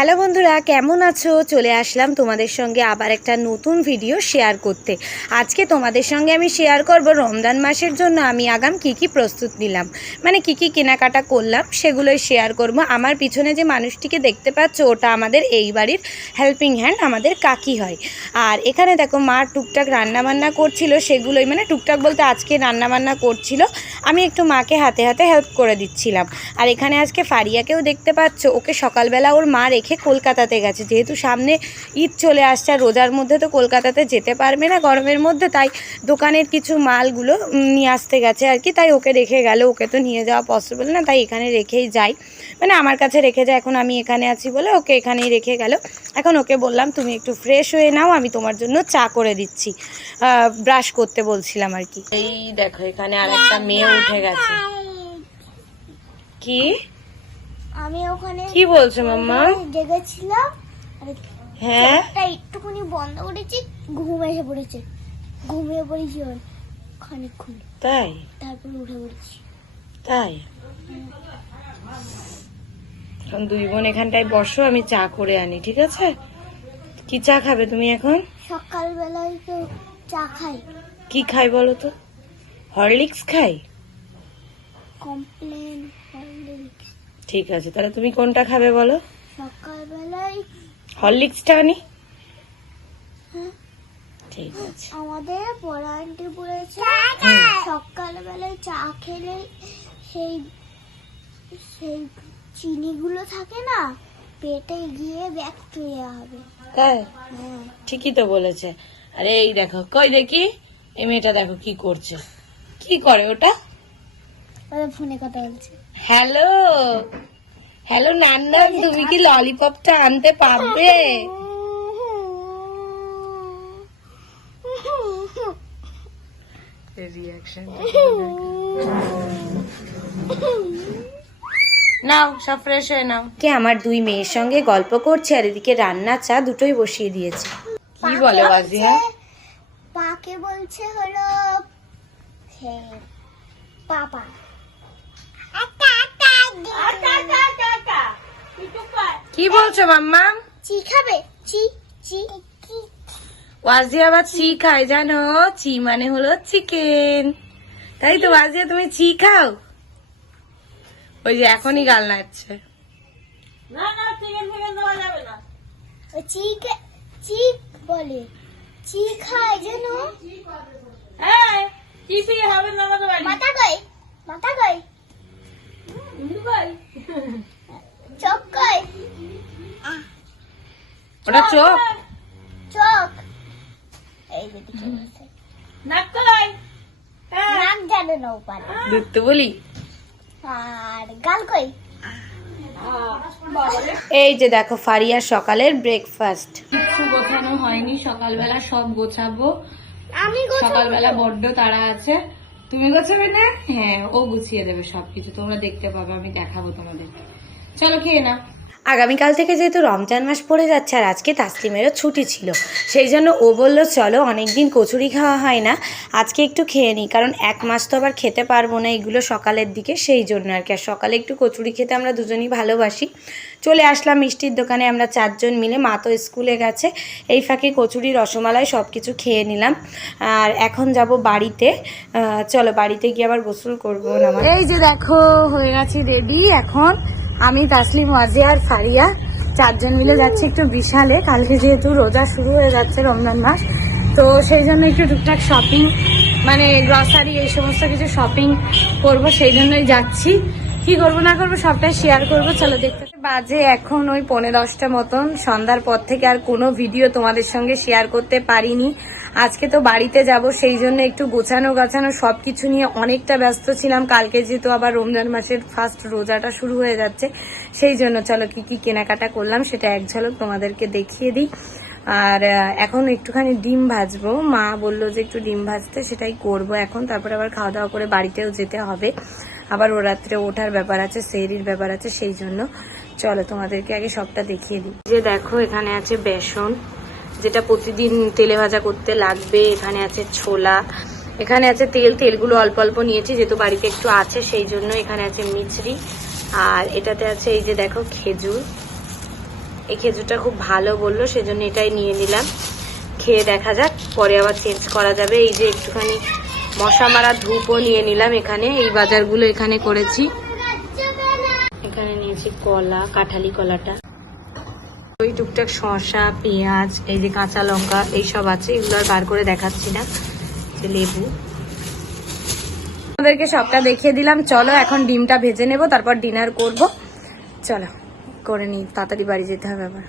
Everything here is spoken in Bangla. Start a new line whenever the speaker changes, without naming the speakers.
হ্যালো বন্ধুরা, কেমন আছো? চলে আসলাম তোমাদের সঙ্গে আবার একটা নতুন ভিডিও শেয়ার করতে। আজকে তোমাদের সঙ্গে আমি শেয়ার করব রমজান মাসের জন্য আমি আগাম কি কি প্রস্তুত নিলাম। মানে কি কি কেনাকাটা করলাম, সেগুলোই শেয়ার করব। আমার পিছনে যে মানুষটিকে দেখতে পাচ্ছ, ওটা আমাদের এই বাড়ির হেল্পিং হ্যান্ড আমাদের কাকি হয়। আর এখানে দেখো, মা টুকটাক রান্নাবান্না করছিল, সেগুলোই মানে টুকটাক বলতে আজকে রান্নাবান্না করছিল। আমি একটু মাকে হাতে হাতে হেল্প করে দিচ্ছিলাম। আর এখানে আজকে ফারিয়াকেও দেখতে পাচ্ছ, ওকে সকালবেলা ওর মা রেখে কলকাতাতে গেছে। যেহেতু সামনে ঈদ চলে আসছে আর রোজার মধ্যে তো কলকাতাতে যেতে পারবে না গরমের মধ্যে তাই দোকানের কিছু মালগুলো নিয়ে আসতে গেছে আর কি। তাই ওকে রেখে গেল ওকে তো নিয়ে যাওয়া পসিবল না তাই এখানে রেখেই যাই। মানে আমার কাছে রেখে যায় এখন আমি এখানে আছি বলে ওকে এখানেই রেখে গেল। এখন ওকে বললাম তুমি একটু ফ্রেশ হয়ে নাও আমি তোমার জন্য চা করে দিচ্ছি। ব্রাশ করতে বলছিলাম আর কি। এই দেখো এখানে আর একটা মেয়ে উঠে গেছে। কি?
আমি ওখানে
কি বলছো মাম্মা?
জেগেছিলাম
হ্যাঁ?
একটুখানি বন্ধ করেছি ঘুম এসে পড়েছে। ঘুমিয়ে পড়েছি খানিকক্ষণ।
তাই?
তারপর উঠে পড়েছি।
তাই? এখন দুই বোন এখানটায় বসো আমি চা করে আনি ঠিক আছে? কি চা খাবে তুমি এখন?
সকালবেলায় তো চা খাই।
কি খাই বলো তো? হরলিক্স খাই?
কমপ্লেন।
ঠিক আছে তাহলে তুমি কোনটা খাবে বলো?
সকালবেলায়
হরলিক্সটা আনি।
হ্যাঁ।
ঠিক আছে।
আমাদের পড়া আন্টি বলেছে সকালবেলায় চা খেলে সেই সেই চিনিগুলো থাকে না পেটে গিয়ে ব্যাকটেরিয়া হবে।
তাই
হ্যাঁ।
ঠিকই তো বলেছে। আরে এই দেখো কই দেখি? এই মেয়েটা দেখো কি করছে। কি করে ওটা?
ফোনে কথা বলছে।
হ্যালো? হ্যালো তুমি কি ললিপপটা আনতে পারবে? নাও সব ফ্রেশ হয়ে নাও। কে আমার দুই মেয়ের সঙ্গে গল্প করছে আর এদিকে রান্না চা দুটোই বসিয়ে দিয়েছে। কি বলে বাজিয়া
পাকে বলছে হলো পাপা।
কি বলছো মাম্মা?
চি খাবে? চি চি
ওয়াজিয়া আবার চি খায় জানো? চি মানে হলো চিকেন তাই তো ওয়াজিয়া তুমি চি খাও? ওই যে এখনই গাল নাচছে
ও চি কে- চি বলে। চি খায় জানো? মাথা কই মাথা কই
ওটা চোখ।
চোখ। এই দিকে চলে নাক জানে না উপায়
দেখতে বলি।
আর গাল কই?
এই যে দেখো ফারিয়ার সকালের ব্রেকফাস্ট কিছু গোছানো হয়নি সকালবেলা সব গোছাবো।
আমি
সকালবেলা বড্ড তারা আছে। তুমি গোছাবে না? হ্যাঁ ও গুছিয়ে দেবে সবকিছু। তোমরা দেখতে পাবে আমি দেখাবো তোমাদের। চলো খেয়ে না আগামীকাল থেকে যেহেতু রমজান মাস পড়ে যাচ্ছে আর আজকে তাসলিমেরও ছুটি ছিল, সেই জন্য ও বলল, চলো, অনেকদিন কচুরি খাওয়া হয় না, আজকে একটু খেয়ে নিই, কারণ এক মাস তো আবার খেতে পারব না এগুলো সকালের দিকে, সেই জন্য আর কি। আর সকালে একটু কচুরি খেতে আমরা দুজনই ভালোবাসি। চলে আসলাম মিষ্টির দোকানে, আমরা চারজন মিলে, মা তো স্কুলে গেছে, এই ফাঁকে কচুরি, রসমালাই সব কিছু খেয়ে নিলাম। আর এখন যাব বাড়িতে চলো, বাড়িতে গিয়ে আবার গোসল করব না এই যে দেখো, হয়ে গেছি রেডি, এখন আমি, তাসলিম, ওয়াজিয়া আর ফারিয়া চারজন মিলে যাচ্ছি একটু বিশালে। কালকে যেহেতু রোজা শুরু হয়ে যাচ্ছে রমজান মাস, তো সেই জন্য একটু টুকটাক শপিং মানে গ্রসারি এই সমস্ত কিছু শপিং করব, সেই জন্যই যাচ্ছি। কি করব, না করব, সবটাই শেয়ার করব, চলো দেখতে বাজে এখন ওই পনেরো দশটা মতন। সন্ধ্যার পর থেকে আর কোনো ভিডিও তোমাদের সঙ্গে শেয়ার করতে পারিনি। আজকে তো বাড়িতে যাব, সেই জন্য একটু গোছানো গাছানো সব কিছু নিয়ে অনেকটা ব্যস্ত ছিলাম। কালকে যেহেতু আবার রমজান মাসের ফার্স্ট রোজাটা শুরু হয়ে যাচ্ছে, সেই জন্য চলো কি কি কেনাকাটা করলাম সেটা এক ঝলক তোমাদেরকে দেখিয়ে দিই। আর এখন একটুখানি ডিম ভাজবো। মা বলল যে একটু ডিম ভাজতে, সেটাই করব এখন। তারপরে আবার খাওয়া দাওয়া করে বাড়িতেও যেতে হবে। আবার ও রাত্রে ওঠার ব্যাপার আছে সেরির ব্যাপার আছে, সেই জন্য। চলো তোমাদেরকে আগে সবটা দেখিয়ে দিই। যে দেখো, এখানে আছে বেসন, যেটা প্রতিদিন তেলে ভাজা করতে লাগবে। এখানে আছে ছোলা, এখানে আছে তেল। তেলগুলো অল্প অল্প নিয়েছি, যেহেতু বাড়িতে একটু আছে, সেই জন্য এখানে আছে মিছরি। আর এটাতে আছে এই যে দেখো খেজুর। এই খেজুরটা খুব ভালো বলল, সেজন্য এটাই নিয়ে নিলাম। খেয়ে দেখা যাক, পরে আবার চেঞ্জ করা যাবে। এই যে একটুখানি মশা মারা ধূপও নিয়ে নিলাম এখানে। এই বাজারগুলো এখানে করেছি। এখানে নিয়েছি কলা, কাঁঠালি কলাটা। ওই টুকটাক শসা, পেঁয়াজ, এই যে কাঁচা লঙ্কা, এইসব আছে। এগুলো আর বার করে দেখাচ্ছি না, যে লেবু। আমাদেরকে সবটা দেখিয়ে দিলাম। চলো, এখন ডিমটা ভেজে নেব, তারপর ডিনার করব। চলো, করে নিই। তাড়াতাড়ি বাড়ি যেতে হবে আবার।